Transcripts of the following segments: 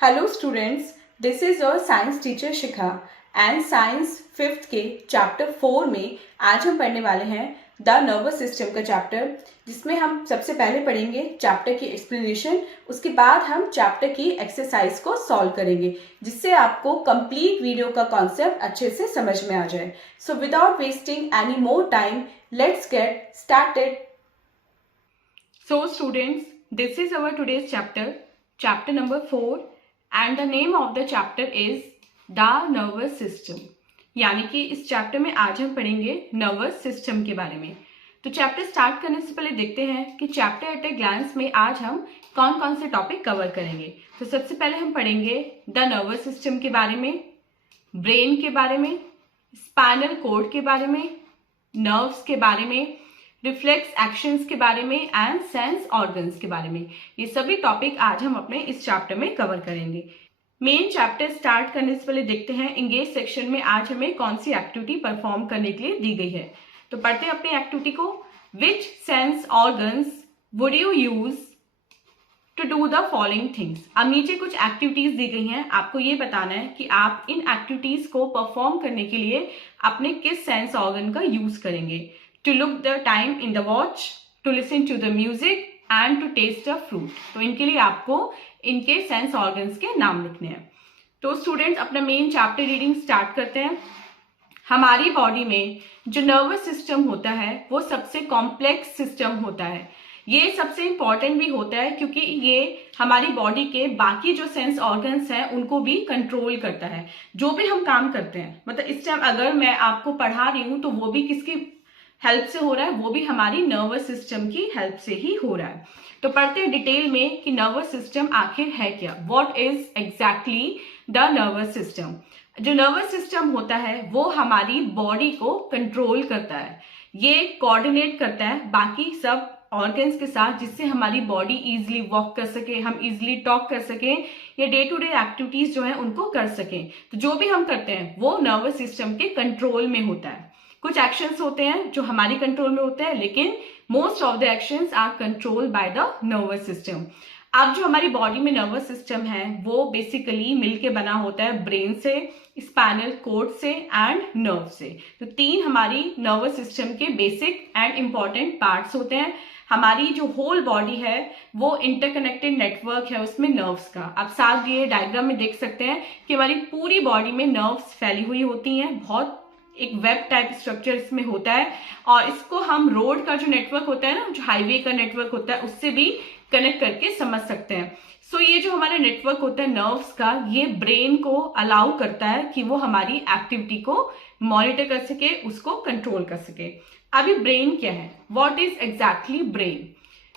Hello students, this is your science teacher Shikha and science fifth के chapter 4 में आज हम पढ़ने वाले हैं द नर्वस सिस्टम का चैप्टर, जिसमें हम सबसे पहले पढ़ेंगे चैप्टर की एक्सप्लेनेशन। उसके बाद हम चैप्टर की एक्सरसाइज को सॉल्व करेंगे, जिससे आपको कंप्लीट वीडियो का कॉन्सेप्ट अच्छे से समझ में आ जाए। So without wasting any more time, let's get started. So students, this is our today's chapter number 4 and the name of the chapter is the nervous system. यानी कि इस चैप्टर में आज हम पढ़ेंगे नर्वस सिस्टम के बारे में। तो चैप्टर स्टार्ट करने से पहले देखते हैं कि चैप्टर एट ए ग्लांस में आज हम कौन कौन से टॉपिक कवर करेंगे। तो सबसे पहले हम पढ़ेंगे द नर्वस सिस्टम के बारे में, ब्रेन के बारे में, स्पाइनल कॉर्ड के बारे में, नर्व्स के बारे में, रिफ्लेक्स एक्शंस के बारे में एंड सेंस ऑर्गन्स के बारे में। ये सभी टॉपिक आज हम अपने इस चैप्टर में कवर करेंगे। मेन चैप्टर स्टार्ट करने से पहले देखते हैं इंगेज सेक्शन में आज हमें कौन सी एक्टिविटी परफॉर्म करने के लिए दी गई है। तो पढ़ते हैं अपनी एक्टिविटी को। Which sense organs would you use to do the following things. अब नीचे कुछ एक्टिविटीज दी गई हैं, आपको ये बताना है कि आप इन एक्टिविटीज को परफॉर्म करने के लिए अपने किस सेंस ऑर्गन का यूज करेंगे। To look the time in the watch, to listen to the music and to taste the fruit। तो इनके लिए आपको इनके सेंस ऑर्गन्स के नाम लिखने हैं। तो स्टूडेंट्स, अपना मेन चैप्टर रीडिंग स्टार्ट करते हैं। हमारी बॉडी में जो नर्वस सिस्टम होता है वो सबसे कॉम्प्लेक्स सिस्टम होता है। ये सबसे इंपॉर्टेंट भी होता है क्योंकि ये हमारी बॉडी के बाकी जो सेंस ऑर्गन्स हैं उनको भी कंट्रोल करता है। जो भी हम काम करते हैं, मतलब इस टाइम अगर मैं आपको पढ़ा रही हूँ तो वो भी किसकी हेल्प से हो रहा है, वो भी हमारी नर्वस सिस्टम की हेल्प से ही हो रहा है। तो पढ़ते हैं डिटेल में कि नर्वस सिस्टम आखिर है क्या। What is exactly the nervous system. जो नर्वस सिस्टम होता है वो हमारी बॉडी को कंट्रोल करता है, ये कोऑर्डिनेट करता है बाकी सब ऑर्गन्स के साथ, जिससे हमारी बॉडी इजीली वॉक कर सके, हम इजीली टॉक कर सकें या डे टू डे एक्टिविटीज जो है उनको कर सकें। तो जो भी हम करते हैं वो नर्वस सिस्टम के कंट्रोल में होता है। कुछ एक्शंस होते हैं जो हमारी कंट्रोल में होते हैं, लेकिन most of the actions are control by the nervous system. अब जो हमारी बॉडी में नर्वस सिस्टम है वो बेसिकली मिलके बना होता है ब्रेन से, स्पाइनल कॉर्ड से एंड नर्व से। तो तीन हमारी नर्वस सिस्टम के बेसिक एंड इंपॉर्टेंट पार्ट्स होते हैं। हमारी जो होल बॉडी है वो इंटरकनेक्टेड नेटवर्क है उसमें नर्व्स का। आप साथ दिए डायग्राम में देख सकते हैं कि हमारी पूरी बॉडी में नर्व्स फैली हुई होती हैं, बहुत एक वेब टाइप स्ट्रक्चर इसमें होता है। और इसको हम रोड का जो नेटवर्क होता है ना, जो हाईवे का नेटवर्क होता है, उससे भी कनेक्ट करके समझ सकते हैं। सो ये जो हमारा नेटवर्क होता है नर्व्स का, ये ब्रेन को अलाउ करता है कि वो हमारी एक्टिविटी को मॉनिटर कर सके, उसको कंट्रोल कर सके। अभी ब्रेन क्या है, what is exactly brain.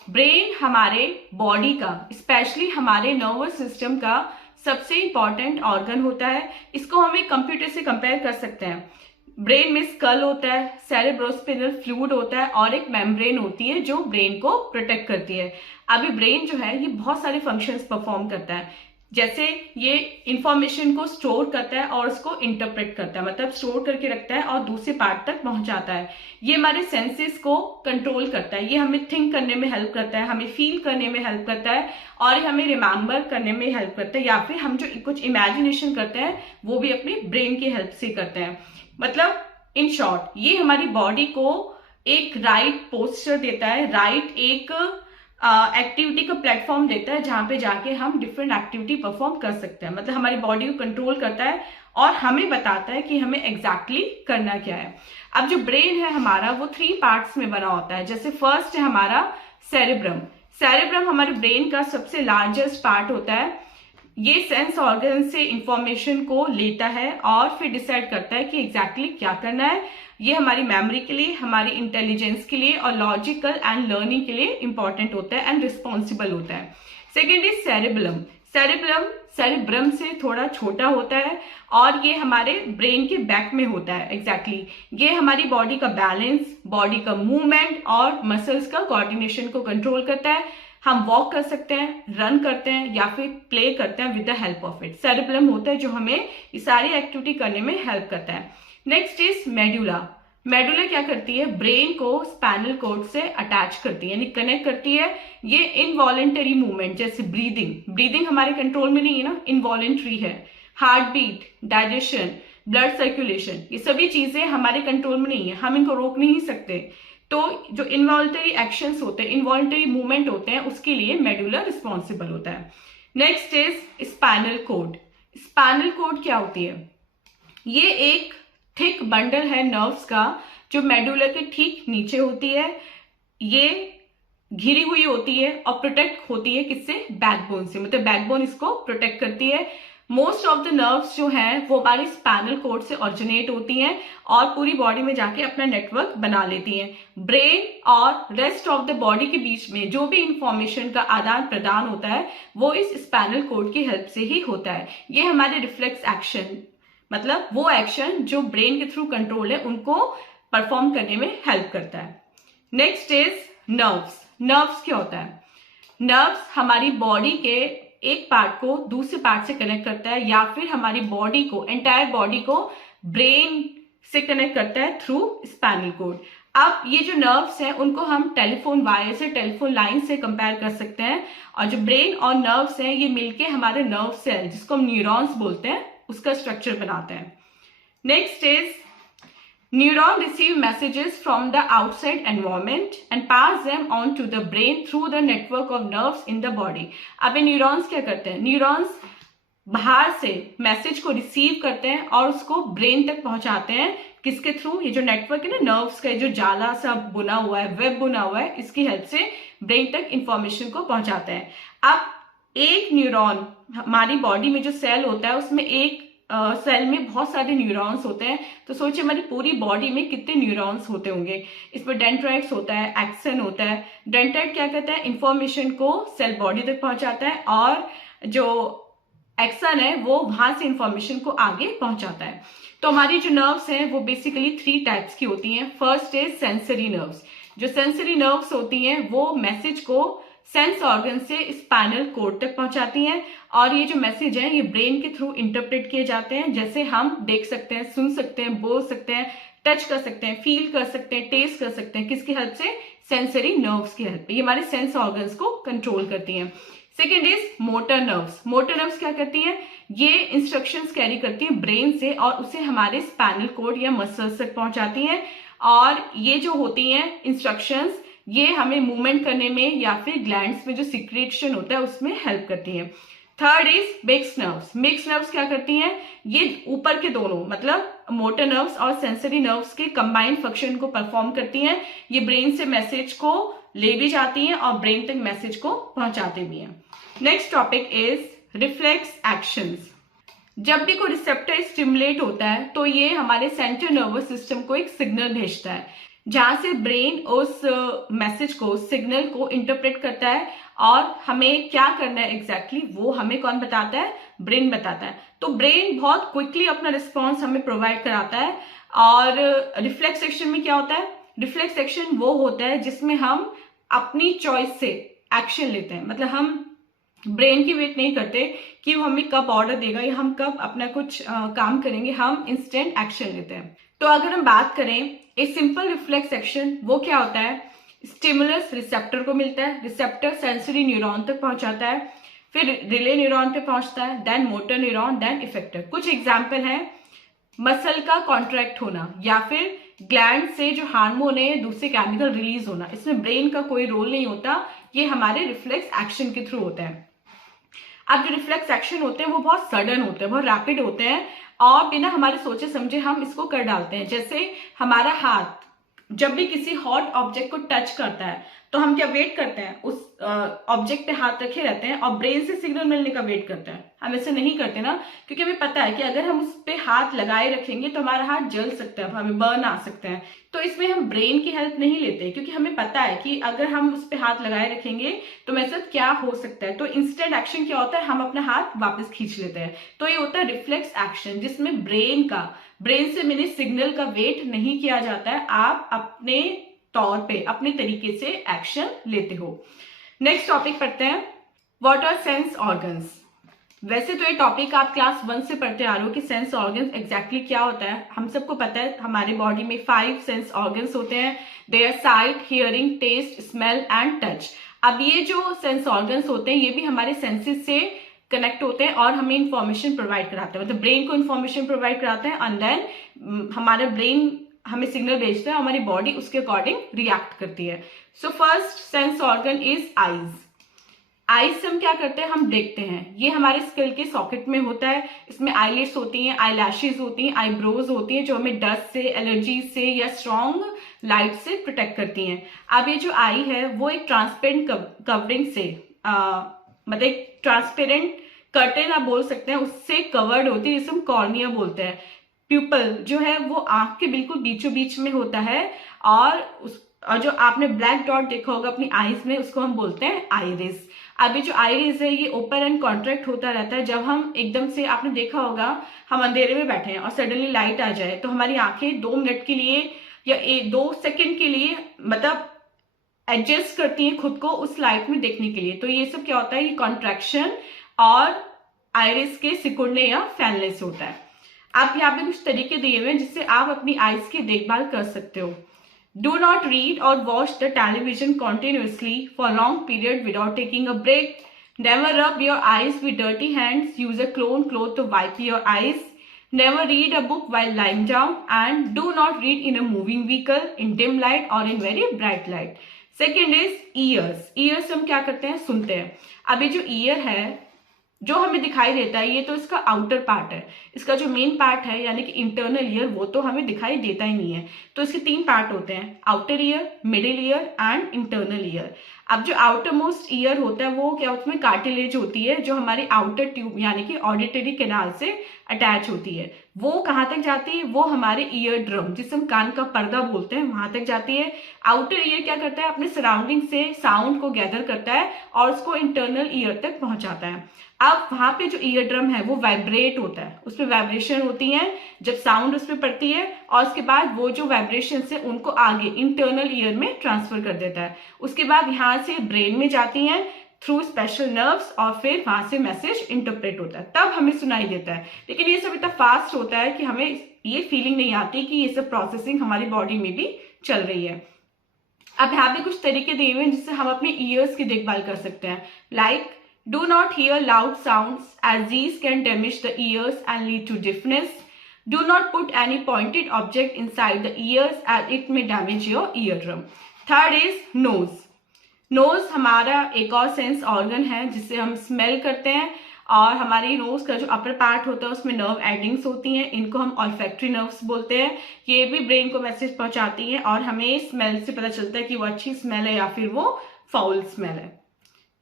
Brain हमारे बॉडी का, स्पेशली हमारे नर्वस सिस्टम का सबसे इंपॉर्टेंट ऑर्गन होता है। इसको हम एक कंप्यूटर से कंपेयर कर सकते हैं। ब्रेन में स्कल होता है, सेरेब्रोस्पाइनल फ्लूइड होता है और एक मेम्ब्रेन होती है जो ब्रेन को प्रोटेक्ट करती है। अभी ब्रेन जो है ये बहुत सारे फंक्शंस परफॉर्म करता है, जैसे ये इंफॉर्मेशन को स्टोर करता है और उसको इंटरप्रेट करता है, मतलब स्टोर करके रखता है और दूसरे पार्ट तक पहुंचाता है। ये हमारे सेंसेस को कंट्रोल करता है, ये हमें थिंक करने में हेल्प करता है, हमें फील करने में हेल्प करता है और ये हमें रिमेम्बर करने में हेल्प करता है, या फिर हम जो कुछ इमेजिनेशन करते हैं वो भी अपने ब्रेन की हेल्प से करते हैं। मतलब इन शॉर्ट ये हमारी बॉडी को एक राइट पोस्चर देता है, राइट एक एक्टिविटी का प्लेटफॉर्म देता है जहां पे जाके हम डिफरेंट एक्टिविटी परफॉर्म कर सकते हैं। मतलब हमारी बॉडी को कंट्रोल करता है और हमें बताता है कि हमें एग्जैक्टली करना क्या है। अब जो ब्रेन है हमारा वो 3 पार्ट्स में बना होता है। जैसे फर्स्ट है हमारा सेरेब्रम। सेरेब्रम हमारे ब्रेन का सबसे लार्जेस्ट पार्ट होता है। ये सेंस ऑर्गन से इंफॉर्मेशन को लेता है और फिर डिसाइड करता है कि एग्जैक्टली क्या करना है। ये हमारी मेमोरी के लिए, हमारी इंटेलिजेंस के लिए और लॉजिकल एंड लर्निंग के लिए इंपॉर्टेंट होता है एंड रिस्पॉन्सिबल होता है। Second is cerebellum. Cerebellum cerebrum से थोड़ा छोटा होता है और ये हमारे ब्रेन के बैक में होता है। एग्जैक्टली ये हमारी बॉडी का बैलेंस, बॉडी का मूवमेंट और मसल्स का कोऑर्डिनेशन को कंट्रोल करता है। हम वॉक कर सकते हैं, रन करते हैं या फिर प्ले करते हैं with the help of it. Cerebrum होता है जो हमें ये सारी एक्टिविटी करने में हेल्प करता है। Next is medulla. मेडुला क्या करती है, ब्रेन को स्पाइनल कॉर्ड से अटैच करती है, यानी कनेक्ट करती है। ये इनवॉलेंटरी मूवमेंट जैसे ब्रीदिंग हमारे कंट्रोल में नहीं है ना, इनवॉलेंटरी है। Heart beat, digestion, blood circulation, ये सभी चीजें हमारे कंट्रोल में नहीं है, हम इनको रोक नहीं सकते। तो जो इनवॉलेंटरी एक्शंस होते हैं, इनवॉलेंटरी मूवमेंट होते हैं, उसके लिए मेडुला रिस्पॉन्सिबल होता है। Next is spinal cord. Spinal cord क्या होती है, ये एक थिक बंडल है नर्व्स का जो मेडुला के ठीक नीचे होती है। ये घिरी हुई होती है और प्रोटेक्ट होती है किससे, बैकबोन से, मतलब बैकबोन इसको प्रोटेक्ट करती है। मोस्ट ऑफ द नर्व्स जो हैं वो हमारी स्पाइनल कॉर्ड से ओरिजिनेट होती हैं और पूरी बॉडी में जाके अपना नेटवर्क बना लेती हैं। ब्रेन और रेस्ट ऑफ द बॉडी के बीच में जो भी इंफॉर्मेशन का आदान प्रदान होता है वो इस स्पाइनल कॉर्ड की हेल्प से ही होता है। ये हमारे रिफ्लेक्स एक्शन, मतलब वो एक्शन जो ब्रेन के थ्रू कंट्रोल है, उनको परफॉर्म करने में हेल्प करता है। Next is nerves. नर्व्स क्या होता है, नर्व्स हमारी बॉडी के एक पार्ट को दूसरे पार्ट से कनेक्ट करता है, या फिर हमारी बॉडी को, एंटायर बॉडी को ब्रेन से कनेक्ट करता है थ्रू स्पाइनल कॉर्ड। अब ये जो नर्व्स हैं उनको हम टेलीफोन वायर से, टेलीफोन लाइन से कंपेयर कर सकते हैं, और जो ब्रेन और नर्व्स हैं ये मिलके हमारे नर्व सेल, जिसको हम न्यूरॉन्स बोलते हैं, उसका स्ट्रक्चर बनाते हैं। Next is neuron receive messages from the outside environment and pass them on to the brain through the network of nerves in the body. अब ये न्यूरॉन्स क्या करते हैं, न्यूरॉन्स बाहर से मैसेज को रिसीव करते हैं और उसको ब्रेन तक पहुंचाते हैं, किसके थ्रू, ये जो नेटवर्क है ना नर्व्स का, जो जाला सा बुना हुआ है, वेब बुना हुआ है, इसकी हेल्प से ब्रेन तक इंफॉर्मेशन को पहुंचाते हैं। अब एक न्यूरॉन, हमारी बॉडी में जो सेल होता है उसमें एक सेल में बहुत सारे न्यूरॉन्स होते हैं, तो सोचिए हमारी पूरी बॉडी में कितने न्यूरॉन्स होते होंगे। इसमें डेंड्राइट्स होता है, एक्सन होता है। डेंड्राइट क्या कहता है, इंफॉर्मेशन को सेल बॉडी तक पहुंचाता है, और जो एक्सन है वो वहां से इंफॉर्मेशन को आगे पहुंचाता है। तो हमारी जो नर्व्स हैं वो बेसिकली 3 टाइप्स की होती हैं। First is sensory nerves. जो सेंसरी नर्व्स होती हैं वो मैसेज को सेंस ऑर्गन से स्पाइनल कॉर्ड तक पहुंचाती हैं, और ये जो मैसेज है ये ब्रेन के थ्रू इंटरप्रेट किए जाते हैं, जैसे हम देख सकते हैं, सुन सकते हैं, बोल सकते हैं, टच कर सकते हैं, फील कर सकते हैं, टेस्ट कर सकते हैं। किसकी हेल्प से, सेंसरी नर्व्स की हेल्प। ये हमारे सेंस ऑर्गन्स को कंट्रोल करती हैं। Second is motor nerves. Motor nerves क्या करती हैं, ये इंस्ट्रक्शंस कैरी करती हैं ब्रेन से और उसे हमारे स्पाइनल कॉर्ड या मसल्स तक पहुंचाती हैं, और ये जो होती हैं इंस्ट्रक्शंस, ये हमें मूवमेंट करने में या फिर ग्लैंड्स में जो सिक्रेशन होता है उसमें हेल्प करती हैं। Third is mix nerves. Mix nerves क्या करती हैं, ये ऊपर के दोनों, मतलब मोटर नर्व्स और सेंसरी नर्व्स के कंबाइंड फंक्शन को परफॉर्म करती हैं। ये ब्रेन से मैसेज को ले भी जाती हैं और ब्रेन तक मैसेज को पहुंचाते भी हैं। Next topic is reflex actions. जब भी कोई रिसेप्टर स्टिमुलेट होता है तो ये हमारे सेंट्रल नर्वस सिस्टम को एक सिग्नल भेजता है, जहां से ब्रेन उस मैसेज को, सिग्नल को इंटरप्रेट करता है, और हमें क्या करना है एग्जैक्टली वो हमें कौन बताता है, ब्रेन बताता है। तो ब्रेन बहुत क्विकली अपना रिस्पॉन्स हमें प्रोवाइड कराता है। और रिफ्लेक्स एक्शन में क्या होता है, रिफ्लेक्स एक्शन वो होता है जिसमें हम अपनी चॉइस से एक्शन लेते हैं, मतलब हम ब्रेन की वेट नहीं करते कि वो हमें कब ऑर्डर देगा या हम कब अपना कुछ काम करेंगे, हम इंस्टेंट एक्शन लेते हैं। तो अगर हम बात करें एक सिंपल रिफ्लेक्स एक्शन, वो क्या होता है, स्टिमुलस रिसेप्टर को मिलता है, रिसेप्टर सेंसरी न्यूरॉन तक पहुंचाता है, फिर रिले न्यूरॉन पे पहुंचता है, then motor neuron, then effector. कुछ एग्जाम्पल हैं, मसल का कॉन्ट्रैक्ट होना, या फिर ग्लैंड से जो हार्मोन है दूसरे केमिकल रिलीज होना, इसमें ब्रेन का कोई रोल नहीं होता, ये हमारे रिफ्लेक्स एक्शन के थ्रू होता है। अब जो रिफ्लेक्स एक्शन होते हैं वो बहुत सडन होते हैं, बहुत रैपिड होते हैं, और बिना हमारे सोचे समझे हम इसको कर डालते हैं। जैसे हमारा हाथ जब भी किसी हॉट ऑब्जेक्ट को टच करता है तो हम क्या वेट करते हैं, उस ऑब्जेक्ट पे हाथ रखे रहते हैं और ब्रेन से सिग्नल मिलने का वेट करते हैं। हम ऐसे नहीं करते ना, क्योंकि हमें पता है कि अगर हम उस पे हाथ लगाए रखेंगे तो हमारा हाथ जल सकता है, हमें बर्न आ सकते हैं। तो इसमें हम ब्रेन की हेल्प नहीं लेते, क्योंकि हमें पता है कि अगर हम उस पे हाथ लगाए रखेंगे तो मेरे साथ क्या हो सकता है। तो इंस्टेंट एक्शन क्या होता है, हम अपना हाथ वापस खींच लेते हैं। तो ये होता है रिफ्लेक्स एक्शन, जिसमें ब्रेन से मिले सिग्नल का वेट नहीं किया जाता है, आप अपने तौर पे, अपने तरीके से एक्शन लेते हो। नेक्स्ट टॉपिक पढ़ते हैं, व्हाट आर सेंस ऑर्गन्स। वैसे तो ये टॉपिक आप क्लास 1 से पढ़ते आ रहे हो कि सेंस ऑर्गन्स एग्जैक्टली क्या होता है। हम सबको पता है हमारे बॉडी में 5 सेंस ऑर्गन्स होते हैं। They are sight, hearing, taste, smell and touch. अब ये जो सेंस ऑर्गन्स होते हैं ये भी हमारे सेंसेस से कनेक्ट होते हैं और हमें इंफॉर्मेशन प्रोवाइड कराते हैं, मतलब ब्रेन को इंफॉर्मेशन प्रोवाइड कराते हैं एंड देन हमारा ब्रेन हमें सिग्नल भेजता है, हमारी बॉडी उसके अकॉर्डिंग रिएक्ट करती है। So first sense organ is eyes. Eyes से हम क्या करते हैं, हम देखते हैं। ये हमारे स्किल के सॉकेट में होता है। इसमें आईलिड्स होती हैं, आई लैशेज होती हैं, आईब्रोज होती हैं जो हमें डस्ट से, एलर्जी से या स्ट्रॉन्ग लाइट से प्रोटेक्ट करती हैं। अब ये जो आई है वो एक ट्रांसपेरेंट कवरिंग से मतलब एक ट्रांसपेरेंट कर्टेन आप बोल सकते हैं उससे कवर्ड होती है, जिसे हम कॉर्निया बोलते हैं। प्यूपल जो है वो आंख के बिल्कुल बीचों बीच में होता है और जो आपने ब्लैक डॉट देखा होगा अपनी आईज में उसको हम बोलते हैं आइरिस। अभी जो आइरिस है ये ओपन एंड कॉन्ट्रैक्ट होता रहता है। जब हम एकदम से, आपने देखा होगा हम अंधेरे में बैठे हैं और सडनली लाइट आ जाए तो हमारी आंखें 2 मिनट के लिए या 2 सेकंड के लिए मतलब एडजस्ट करती हैं खुद को उस लाइट में देखने के लिए। तो ये सब क्या होता है, ये कॉन्ट्रैक्शन और आइरिस के सिकुड़ने या फैलने से होता है। आप यहाँ पे कुछ तरीके दिए हुए हैं जिससे आप अपनी आईज की देखभाल कर सकते हो। Do not read or watch the television continuously for a long period without taking a break. Never rub your eyes with dirty hands. Use a clean cloth to wipe your eyes. Never read a book while lying down. And do not read in a moving vehicle, in dim light or in very bright light. Second is ears. Ears हम क्या करते हैं, सुनते हैं। अब ये जो year है जो हमें दिखाई देता है ये तो इसका आउटर पार्ट है। इसका जो मेन पार्ट है यानी कि इंटरनल ईयर वो तो हमें दिखाई देता ही नहीं है। तो इसके 3 पार्ट होते हैं, outer ear, middle ear and internal ear. अब जो आउटर मोस्ट ईयर होता है वो क्या, उसमें कार्टिलेज होती है जो हमारी आउटर ट्यूब यानी कि ऑडिटरी कैनाल से अटैच होती है। वो कहाँ तक जाती है, वो हमारे ईयर ड्रम जिसे हम कान का पर्दा बोलते हैं वहां तक जाती है। आउटर ईयर क्या करता है, अपने सराउंडिंग से साउंड को गैदर करता है और उसको इंटरनल ईयर तक पहुंचाता है। अब वहां पे जो ईयर ड्रम है वो वाइब्रेट होता है, उसमें वाइब्रेशन होती है जब साउंड उस पर पड़ती है और उसके बाद वो जो वाइब्रेशन से उनको आगे इंटरनल ईयर में ट्रांसफर कर देता है। उसके बाद यहाँ से ब्रेन में जाती हैं थ्रू स्पेशल नर्व्स और फिर वहां से मैसेज इंटरप्रेट होता है, तब हमें सुनाई देता है। लेकिन ये सब इतना फास्ट होता है कि हमें ये फीलिंग नहीं आती कि ये सब प्रोसेसिंग हमारी बॉडी में भी चल रही है। अब यहाँ पे कुछ तरीके दिए हुए हैं जिससे हम अपने ईयर्स की देखभाल कर सकते हैं। Like do not hear loud sounds as these can damage the ears and lead to deafness. Do not put any pointed object inside the ears as it may damage your eardrum. Third is nose. Nose हमारा एक और sense organ है जिससे हम smell करते हैं और हमारी नोज का जो अपर पार्ट होता है उसमें नर्व एंडिंग्स होती हैं, इनको हम ऑल्फैक्टरी नर्व्स बोलते हैं। ये भी ब्रेन को मैसेज पहुंचाती हैं और हमें स्मेल से पता चलता है कि वो अच्छी स्मेल है या फिर वो फाउल स्मेल है।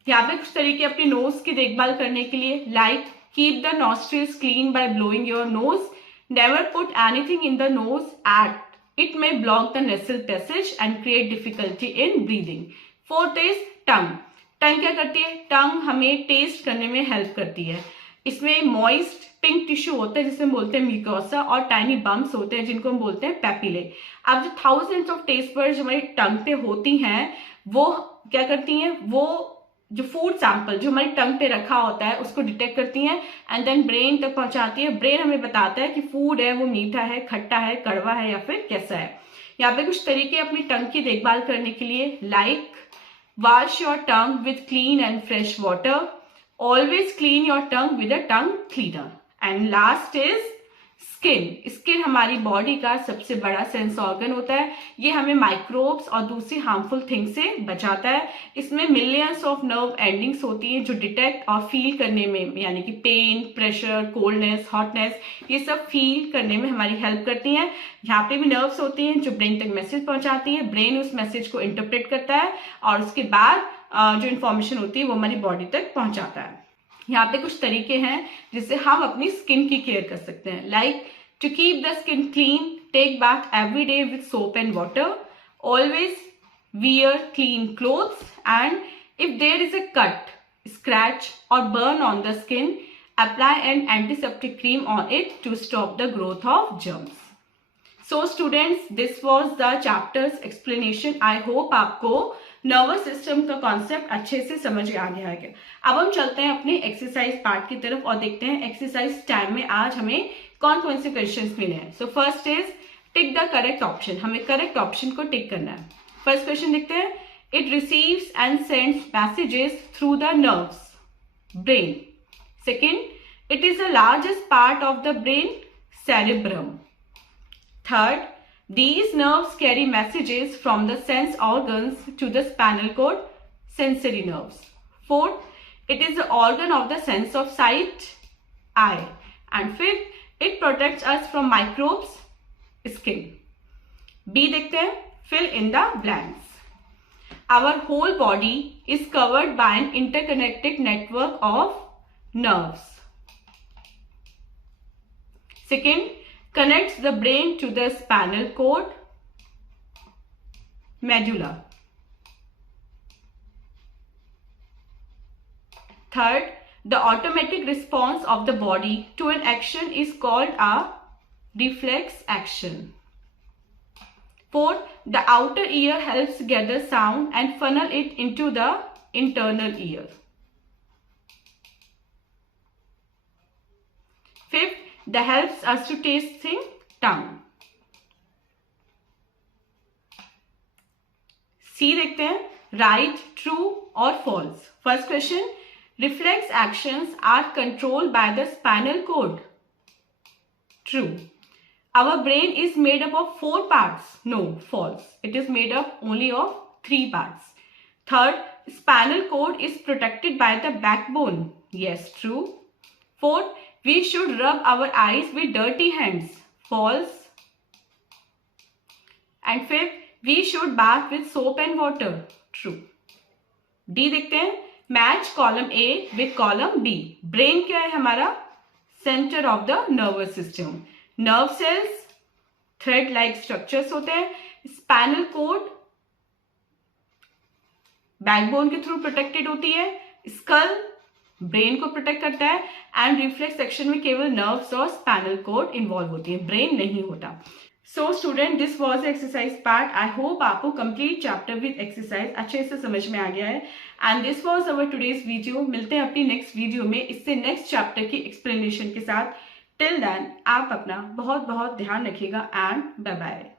यहाँ पे कुछ तरीके अपनी नोज की देखभाल करने के लिए, like keep the nostrils clean by blowing your nose. Never put anything in the nose at it may block the nasal passage and create difficulty in breathing. Fourth is tongue. Tongue क्या करती है, टंग हमें test करने में help करती है। इसमें moist pink tissue होता है जिसे हम बोलते हैं म्यूकोसा और टाइनी बम्प्स होते हैं जिनको हम बोलते हैं पैपिले। अब जो थाउजेंड्स ऑफ टेस्ट बड्स हमारी टंग पे होती हैं वो क्या करती हैं, वो जो फूड सैंपल जो हमारी टंग पे रखा होता है उसको डिटेक्ट करती हैं एंड देन ब्रेन तक पहुंचाती है। ब्रेन हमें बताता है कि फूड है वो मीठा है, खट्टा है, कड़वा है या फिर कैसा है। यहाँ पे कुछ तरीके अपनी टंग की देखभाल करने के लिए, like wash your tongue with clean and fresh water. Always clean your tongue with a tongue cleaner. And last is skin. Skin हमारी बॉडी का सबसे बड़ा सेंस ऑर्गन होता है। ये हमें माइक्रोब्स और दूसरी हार्मफुल थिंग से बचाता है। इसमें मिलियंस ऑफ नर्व एंडिंग्स होती हैं जो डिटेक्ट और फील करने में यानी कि पेन, प्रेशर, कोल्डनेस, हॉटनेस ये सब फील करने में हमारी हेल्प करती हैं। यहाँ पे भी नर्व्स होती हैं जो ब्रेन तक मैसेज पहुंचाती है। ब्रेन उस मैसेज को इंटरप्रेट करता है और उसके बाद जो इन्फॉर्मेशन होती है वो हमारी बॉडी तक पहुंचाता है। यहाँ पे कुछ तरीके हैं जिससे हम अपनी स्किन की केयर कर सकते हैं, like to keep the skin clean, take bath every day with soap and water, always wear clean clothes and if there is a cut, scratch और burn on the skin, apply an antiseptic cream on it to stop the growth of germs. So students, this was the chapter's explanation. I hope आपको nervous system का concept अच्छे से समझ आ गया है। अब हम चलते हैं अपने एक्सरसाइज पार्ट की तरफ और देखते हैं एक्सरसाइज टाइम में आज हमें कौन कौन से क्वेश्चंस मिले हैं। So first is tick the correct option, हमें करेक्ट ऑप्शन को टिक करना है। फर्स्ट क्वेश्चन देखते हैं, it receives and sends messages through the nerves brain. Second, it is the largest part of the brain, cerebrum. Third, these nerves carry messages from the sense organs to the spinal cord, sensory nerves. Fourth, it is the organ of the sense of sight, eye. And fifth, it protects us from microbes, skin. B देखते हैं, fill in the blanks. Our whole body is covered by an interconnected network of nerves. Second, connects the brain to the spinal cord, medulla. Third, the automatic response of the body to an action is called a reflex action. Fourth, the outer ear helps gather sound and funnel it into the internal ear. Fifth, that helps us to taste things, tongue. C देखते हैं, right, true or false. First question, reflex actions are controlled by the spinal cord. True. Our brain is made up of 4 parts. No, false. It is made up only of 3 parts. Third, spinal cord is protected by the backbone. Yes, true. Fourth, we should rub our eyes with dirty hands. False. And fifth, we should bath with soap and water. True. D देखते हैं, match column A with column B. Brain क्या है हमारा? Center of the nervous system. Nerve cells, thread-like structures होते हैं. Spinal cord, backbone के through protected होती है. Skull ब्रेन को प्रोटेक्ट करता है एंड रिफ्लेक्स सेक्शन में केवल नर्व्स और स्पाइनल कॉर्ड इन्वॉल्व होती है, ब्रेन नहीं होता। So student, this was exercise part. I hope आपको कंप्लीट चैप्टर विद एक्सरसाइज अच्छे से समझ में आ गया है and this was our today's video. मिलते हैं अपनी नेक्स्ट वीडियो में इससे नेक्स्ट चैप्टर की एक्सप्लेनेशन के साथ। टिल देन आप अपना बहुत बहुत ध्यान रखिएगा एंड बाय बाय।